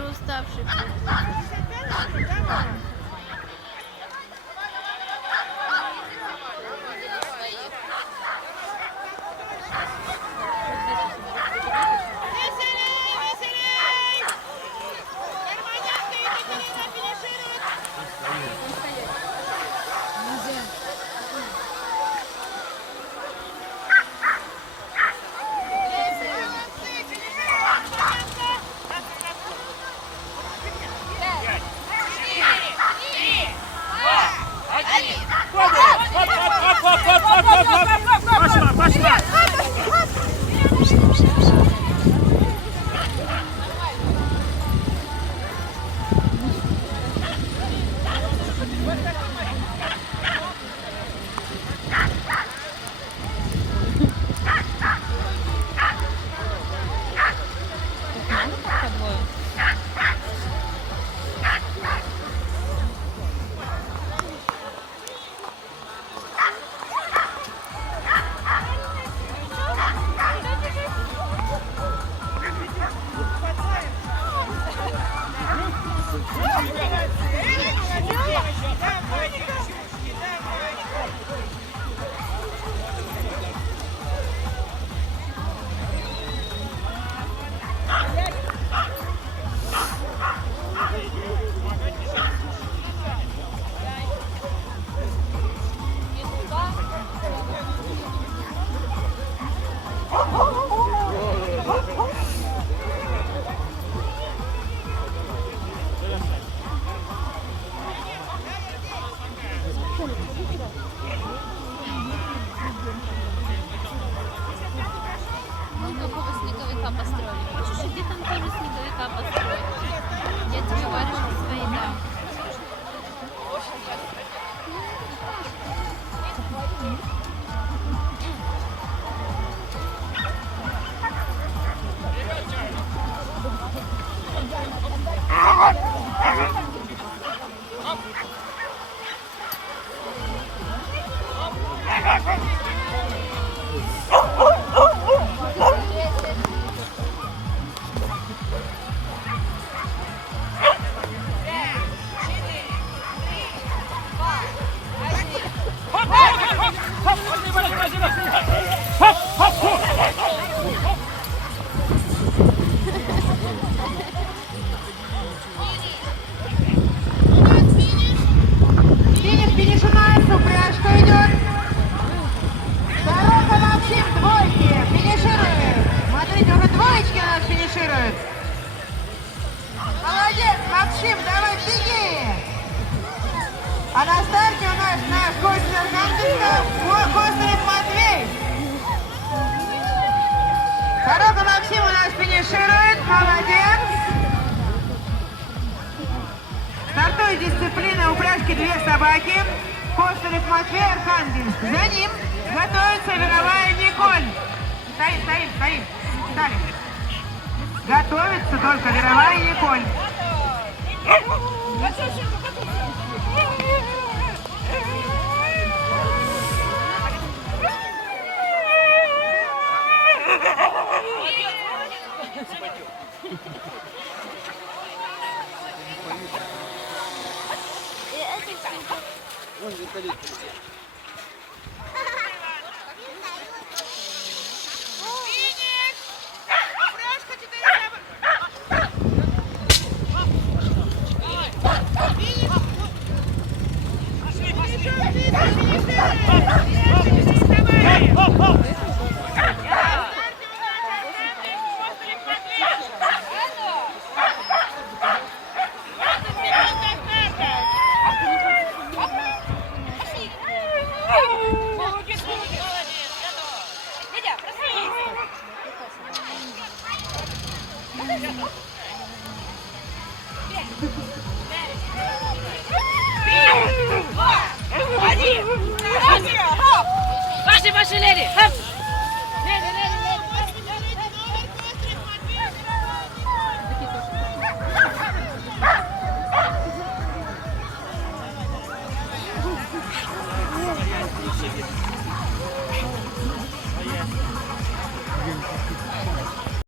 уже уставший. Мы такого снеговика построили. Хочешь, иди там тоже снеговика построить? Я тебе варежки свои дам. Финиш начинается, упряжка идет. Дорога Максим, двойки, финиширует. Смотрите, уже двоечки у нас финишируют. Молодец, Максим, давай беги. А на старте у нас наш гость Архангельска, Костарев Матвей. Дорога Максим у нас финиширует, молодец. Стартует дисциплина упряжки две собаки. Костарев Матвей, Архангельск. За ним готовится Веровая Николь. Стоим. Стали. Готовится только Веровая Николь. Ваши леди!